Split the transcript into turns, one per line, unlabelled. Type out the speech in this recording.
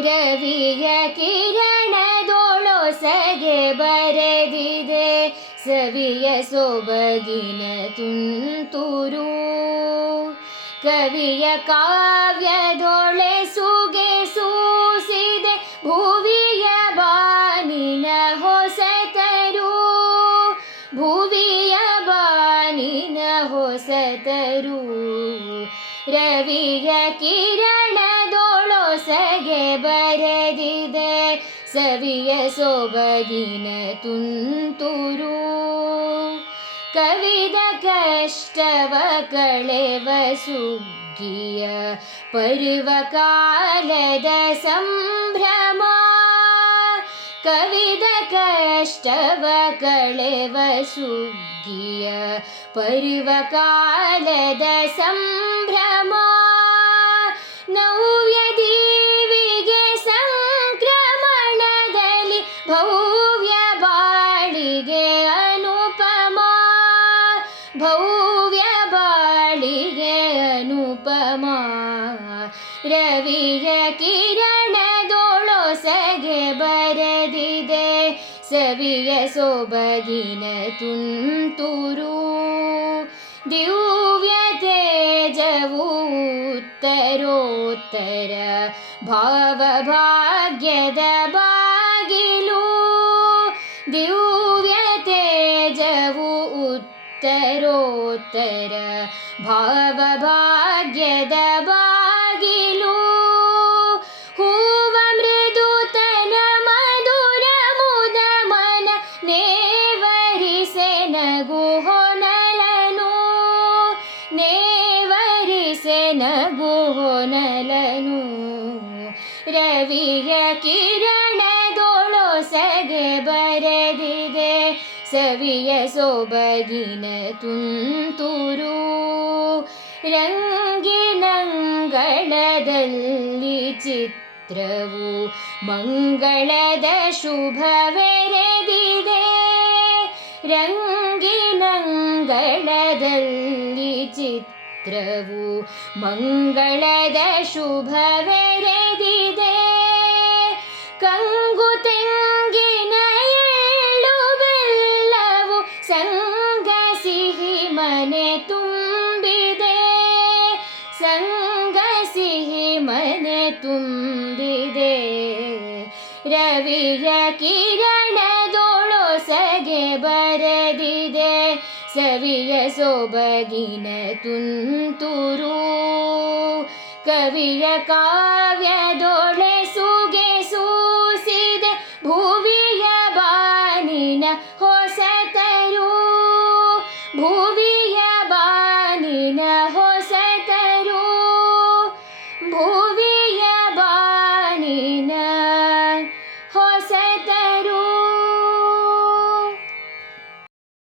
ರವಿಯ ಕಿರಣದೊಳೊಸಗೆ ಬರೆದಿದೆ, ಸವಿಯ ಸೊಬಗಿನ ತುಂತುರು. ಕವಿಯ ಕಾವ್ಯದೊಳೆ ಸುಗೆ ಸೂಸಿದೆ, ಭುವಿಯ ಬಾನಿನ ಹೊಸತರು ಭುವಿಯ ಬಾನಿನ ಹೊಸತರು ರವಿಯ ಕಿರಣದೊಳೊಸಗೆ ಬರೆದಿದೆ ಸವಿಯ ಸೊಬಗಿನ ತುಂತುರು ಕವಿದ ಕಷ್ಟವ ಕಳೆವ ಸುಗ್ಗಿಯ ಪರ್ವಕಾಲದ ಸಂಭ್ರಮ ಕವಿದ ಕಷ್ಟವ ಕಳೆವ ಸುಗ್ಗಿಯ ಪರ್ವಕಾಲದ ಸಂಭ್ರಮ ಭವ್ಯ ಬಾಳಿಗೆ ಅನುಪಮ ಭವ್ಯ ಬಾಳಿಗೆ ಅನುಪಮ ರವಿಯ ಕಿರಣದೊಳೊಸಗೆ ಬರೆದಿದೆ ಸವಿಯ ಸೊಬಗಿನ ತುಂತುರು ದಿವ್ಯ ತೇಜವು ಉತ್ತರೋತ್ತರ ಭಾವಭಾಗ್ಯದ ಬಾಗಿಲು ज उत्तरोत्तर भवा भग्य द भगिलु हू मृदुतन मधुरमुदन नेव रिसे गुह नलनुवरि गुह नलनु रवि ಸವಿಯ ಸೊಬಗಿನ ತುಂತುರು. ರಂಗಿನಂಗಳದಲ್ಲಿ ಚಿತ್ರವು ಮಂಗಳದ ಶುಭವೆರೆದಿದೆ. ರಂಗಿನಂಗಳದಲ್ಲಿ ಚಿತ್ರವು ಮಂಗಳದ ಶುಭವೆರೆದಿದೆ. ಮನೆ ತುಂಬಿದೆ ಸಂಗ ಸಿಹಿ ಮನೆ ತುಂಬಿದೆ. ರವಿಯ ಕಿರಣದೊಳೊಸಗೆ ಬರೆದಿದೆ ಸವಿಯ ಸೊಬಗಿನ ತುಂತುರು. ಕವಿಯ ಕಾವ್ಯದೊಳ